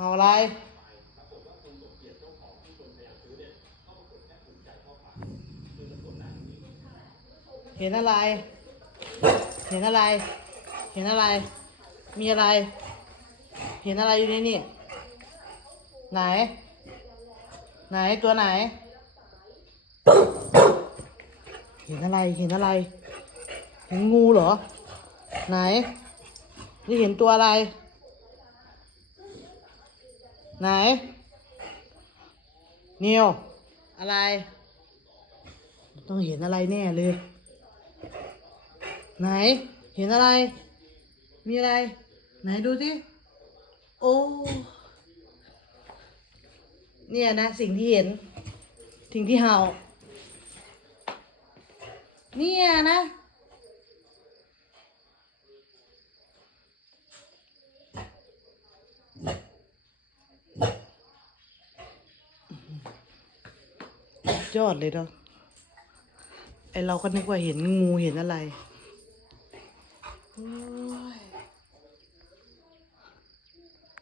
เห่าอะไรเห็นอะไร เห็นอะไร เห็นอะไร มีอะไร เห็นอะไรอยู่ในนี่ ไหน ไหนตัวไหน เห็นอะไร เห็นอะไร เห็นงูเหรอ ไหน นี่เห็นตัวอะไร ไหน นิว อะไร ต้องเห็นอะไรแน่เลย ไหน เห็นอะไร มีอะไร ไหนดูสิโอ้เนี่ยนะ สิ่งที่เห็น สิ่งที่เห่า เนี่ยนะ ยอดเลยเนาะไอเราก็นึกว่าเห็นงูเห็นอะไร